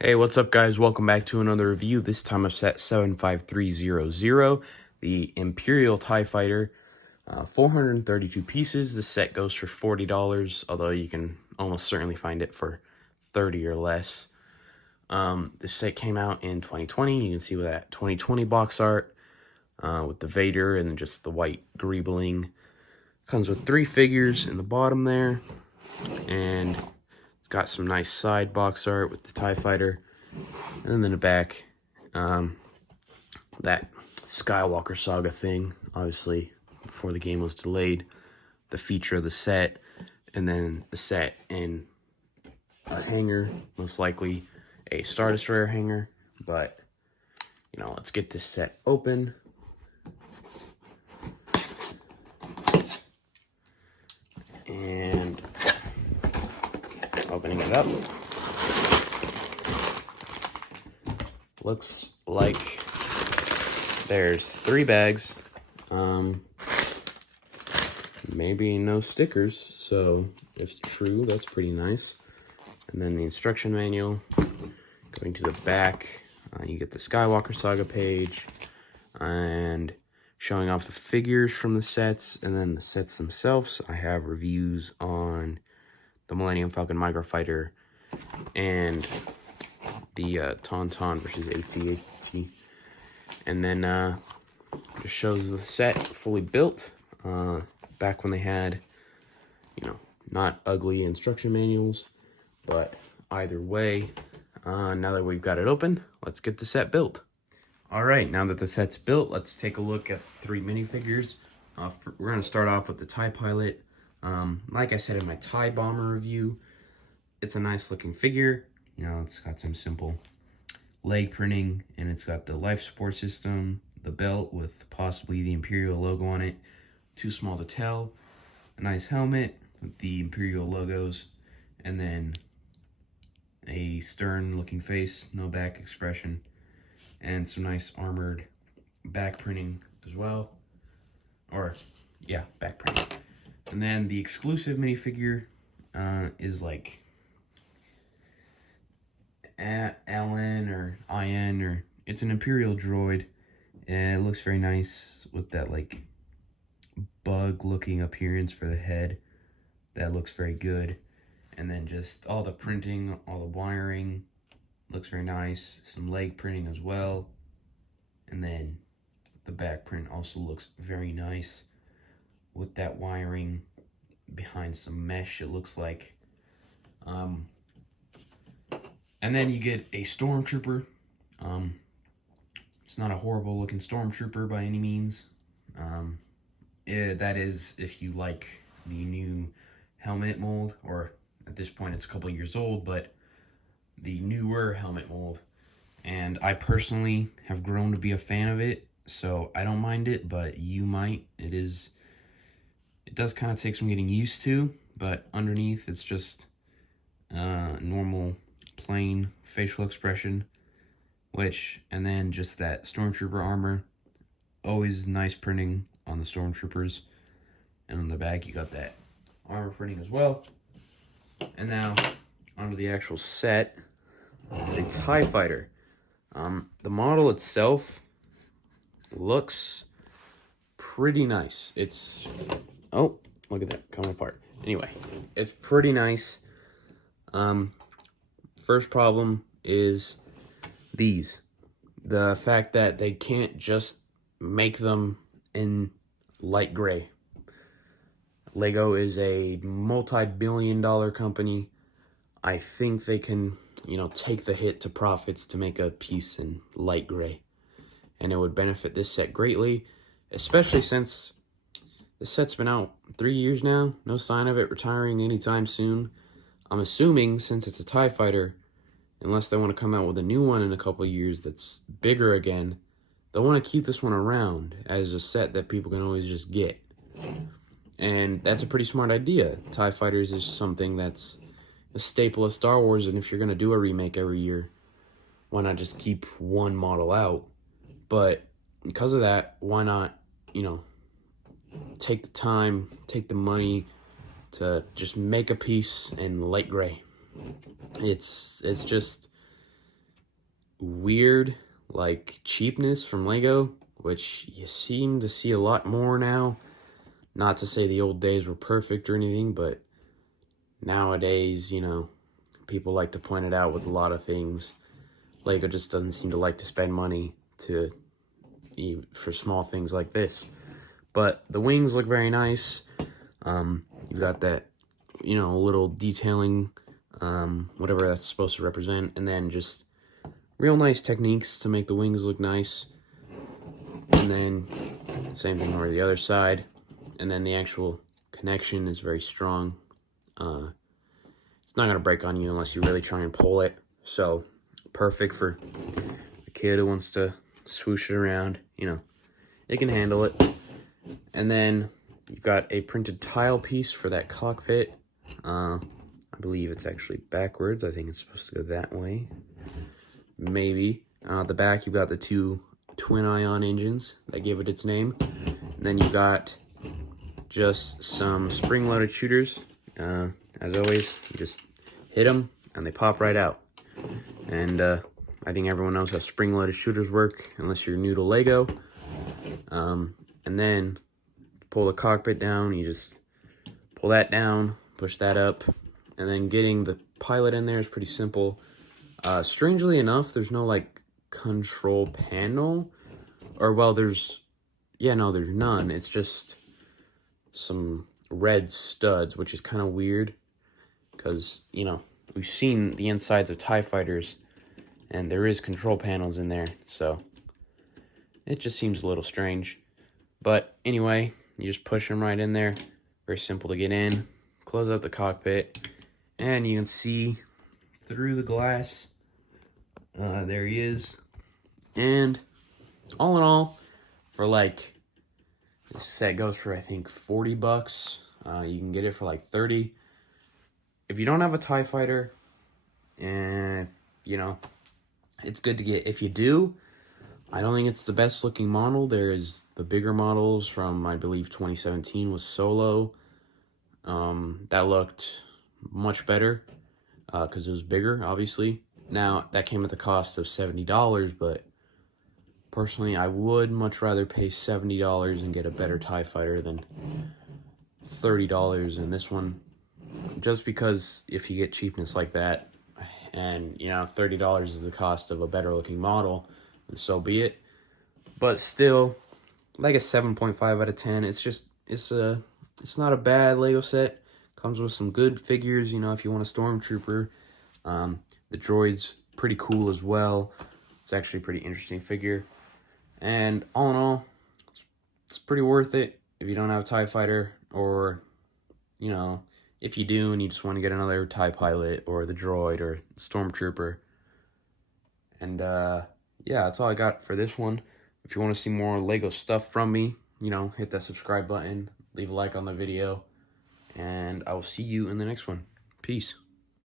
Hey, what's up, guys? Welcome back to another review. This time of set 75300, the Imperial TIE Fighter, 432 pieces. The set goes for $40, although you can almost certainly find it for $30 or less. This set came out in 2020. You can see with that 2020 box art with the Vader and just the white greebling. Comes with 3 figures in the bottom there, and it's got some nice side box art with the TIE Fighter. And then in the back, that Skywalker Saga thing, obviously, before the game was delayed, the feature of the set, and then the set in a hanger, most likely a Star Destroyer hanger. But, let's get this set open. And opening it up. Looks like there's 3 bags. Maybe no stickers, so if true, that's pretty nice. And then the instruction manual. Going to the back, you get the Skywalker Saga page, and showing off the figures from the sets, and then the sets themselves. I have reviews on the Millennium Falcon Microfighter and the Tauntaun versus AT-AT. And then just shows the set fully built. Back when they had, not ugly instruction manuals. But either way, now that we've got it open, let's get the set built. All right, now that the set's built, let's take a look at 3 minifigures. We're going to start off with the TIE Pilot. Like I said in my TIE Bomber review, it's a nice looking figure. It's got some simple leg printing, and it's got the life support system, the belt with possibly the Imperial logo on it, too small to tell, a nice helmet with the Imperial logos, and then a stern looking face, no back expression, and some nice armored back printing as well. Back printing. And then the exclusive minifigure is like Alan or IN, or it's an Imperial droid, and it looks very nice with that like bug looking appearance for the head. That looks very good. And then just all the printing, all the wiring looks very nice. Some leg printing as well. And then the back print also looks very nice with that wiring behind some mesh, it looks like. And then you get a Stormtrooper. It's not a horrible looking Stormtrooper by any means. That is if you like the new helmet mold, or at this point it's a couple years old, but the newer helmet mold. And I personally have grown to be a fan of it, so I don't mind it, but you might. It does kind of take some getting used to, but underneath it's just normal plain facial expression, and then just that Stormtrooper armor. Always nice printing on the Stormtroopers. And on the back you got that armor printing as well. And now onto the actual set, the TIE Fighter. The model itself looks pretty nice. Oh, look at that coming apart. Anyway, it's pretty nice. First problem is the fact that they can't just make them in light gray. Lego is a multi-billion-dollar company. I think they can, take the hit to profits to make a piece in light gray. And it would benefit this set greatly, especially since the set's been out 3 years now. No sign of it retiring anytime soon. I'm assuming since it's a TIE Fighter, unless they want to come out with a new one in a couple of years that's bigger again, they'll want to keep this one around as a set that people can always just get. And that's a pretty smart idea. TIE Fighters is something that's a staple of Star Wars, and if you're going to do a remake every year, why not just keep one model out? But because of that, why not, take the time, take the money to just make a piece in light gray. It's just weird, like, cheapness from Lego, which you seem to see a lot more now. Not to say the old days were perfect or anything, but nowadays, you know, people like to point it out with a lot of things. Lego just doesn't seem to like to spend money for small things like this. But the wings look very nice. You've got that, you know, little detailing, whatever that's supposed to represent, and then just real nice techniques to make the wings look nice. And then same thing over the other side. And then the actual connection is very strong. It's not gonna break on you unless you really try and pull it. So perfect for a kid who wants to swoosh it around, you know, it can handle it. And then you've got a printed tile piece for that cockpit. I believe it's actually backwards. I think it's supposed to go that way. Maybe. At the back, you've got the two twin ion engines that gave it its name. And then you've got just some spring-loaded shooters. As always, you just hit them and they pop right out. And I think everyone knows how spring-loaded shooters work, unless you're new to Lego. And then pull the cockpit down, you just pull that down, push that up, and then getting the pilot in there is pretty simple. Strangely enough, there's no like control panel, or well, there's none. It's just some red studs, which is kind of weird because, you know, we've seen the insides of TIE fighters and there is control panels in there, so it just seems a little strange. But anyway, you just push them right in there. Very simple to get in. Close up the cockpit, and you can see through the glass. There he is. And all in all, for like, this set goes for I think $40. You can get it for like 30. If you don't have a TIE fighter, and you know, it's good to get. If you do, I don't think it's the best looking model. There's the bigger models from, I believe, 2017 was Solo. That looked much better because it was bigger, obviously. Now, that came at the cost of $70, but personally, I would much rather pay $70 and get a better TIE fighter than $30 in this one. Just because if you get cheapness like that, and, you know, $30 is the cost of a better looking model, and so be it. But still, like a 7.5 out of 10. It's not a bad Lego set. Comes with some good figures, you know, if you want a Stormtrooper. The droid's pretty cool as well. It's actually a pretty interesting figure. And all in all, it's pretty worth it if you don't have a TIE fighter, or, you know, if you do and you just want to get another TIE pilot or the droid or Stormtrooper. And yeah, that's all I got for this one. If you want to see more Lego stuff from me, you know, hit that subscribe button, leave a like on the video, and I will see you in the next one. Peace.